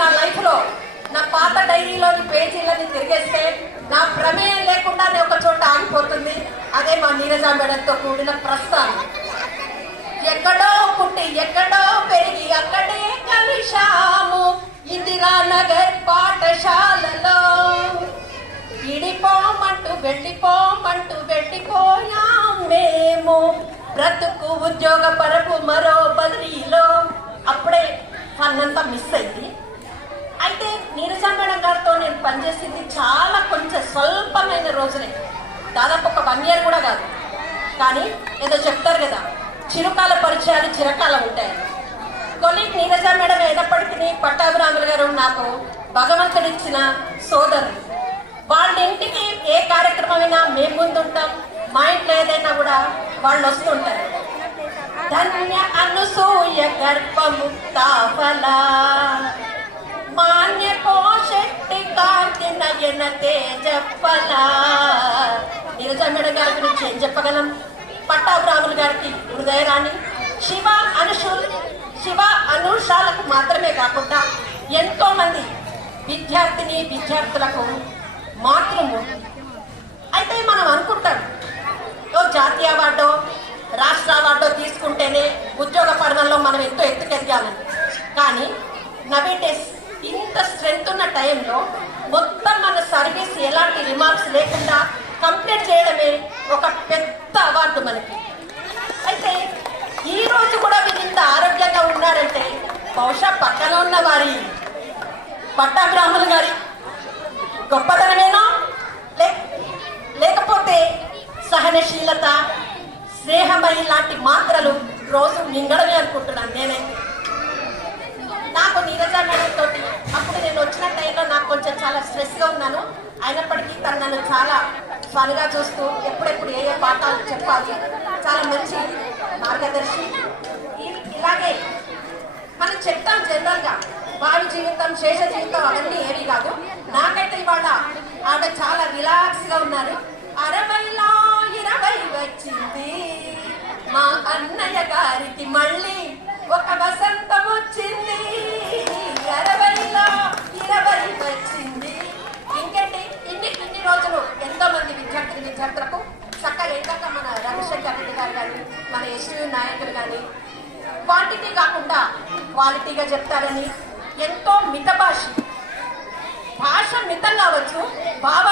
నా లైఫ్లో నా పాత డైరీలోని పేజీలని తిరిగేస్తే నా ప్రమేయం లేకుండానే ఒక చోట ఆగిపోతుంది. అదే మా నీరజ మేడంతో కూడిన ప్రస్థానం. ఎక్కడో పుట్టి ఎక్కడో పెరిగి అక్కడే కలిశాము ఇందిరానగర్ పాఠశాలలో. ఇడిపోమంటూ వెళ్ళిపోయాం మేము బ్రతుకు ఉద్యోగ పరపు మరో బదిలీలో. అప్పుడే ఫన్నంతా మిస్ అయింది. అయితే నీరజ మేడం గారితో నేను పనిచేసింది చాలా కొంచెం స్వల్పమైన రోజులే, దాదాపు ఒక 1 year కూడా కాదు. కానీ ఏదో చెప్తారు కదా, చిరుకాల పరిచయాలు చిరకాలం ఉంటాయి. కొలీగ్ నీరజ మేడం అయినప్పటికీ పట్టాభిరాములు గారు నాకు భగవంతుడిచ్చిన సోదరులు. వాళ్ళ ఇంటికి ఏ కార్యక్రమమైనా మేము ముందుంటాం, మా ఇంట్లో ఏదైనా కూడా వాళ్ళు వస్తుంటారు. ధన్య అనసూయ గర్భముక్తాఫల మాన్య పోషెట్టి కాంతి నయన తేజఫల. నీరజ మేడం గారి గురించి ఏం చెప్పగలం? పట్టాభిరాములు గారికి హృదయరాణి, శివ అనుషాలకు మాత్రమే కాకుండా ఎంతో మంది విద్యార్థులకు మాతృమూర్తి. అయితే మనం అనుకుంటాం జాతీయ అవార్డో రాష్ట్ర అవార్డో తీసుకుంటేనే ఉద్యోగ పరంలో మనం ఎంతో ఎత్తుకెదగాలని. కానీ నవేడేస్ ఇంత స్ట్రెంత్ ఉన్న టైంలో మొత్తం మన సర్వీస్ ఎలాంటి రిమార్క్స్ లేకుండా కంప్లీట్ చేయడమే ఒక పెద్ద అవార్డు మనకి. అయితే ఈ రోజు కూడా వీళ్ళు ఇంత ఆరోగ్యంగా ఉన్నారంటే బహుశా పక్కన ఉన్న వారి పట్టాభిరాములు గారి గొప్పతనమేనా, లేకపోతే సహనశీలత, స్నేహమై లాంటి మాత్రలు రోజు మింగడమే అనుకుంటున్నాను నేనైతే. నాకు నీరజ మేడం తోటి అప్పుడు నేను వచ్చిన టైంలో నాకు కొంచెం చాలా స్ట్రెస్గా ఉన్నాను. అయినప్పటికీ తను నన్ను చాలా స్వామిగా చూస్తూ ఎప్పుడెప్పుడు ఏ ఏ పాఠాలు చెప్పాలి, చాలా మంచి మార్గదర్శి. ఇలాగే మనం చెప్తాం జనరల్గా భావి జీవితం శేష జీవితం అవన్నీ ఏవి కాదు. నాకైతే ఇవాళ ఆవిడ చాలా రిలాక్స్గా ఉన్నారు. 60లో 20 వచ్చింది మా అన్నయ్య గారికి, మళ్ళీ ఒక వసంతం వచ్చింది. 60లో 20 వచ్చింది. ఇంకేంటి ఇన్ని రోజులు ఎంతో మంది విద్యార్థులకు చక్కగా ఏంటంటే మన రవిశంకర్ రెడ్డి గారు కానీ మన ఎస్యూ నాయకులు కానీ క్వాంటిటీ కాకుండా క్వాలిటీగా చెప్తారని ఎంతో భాష మితం కావచ్చు, భావ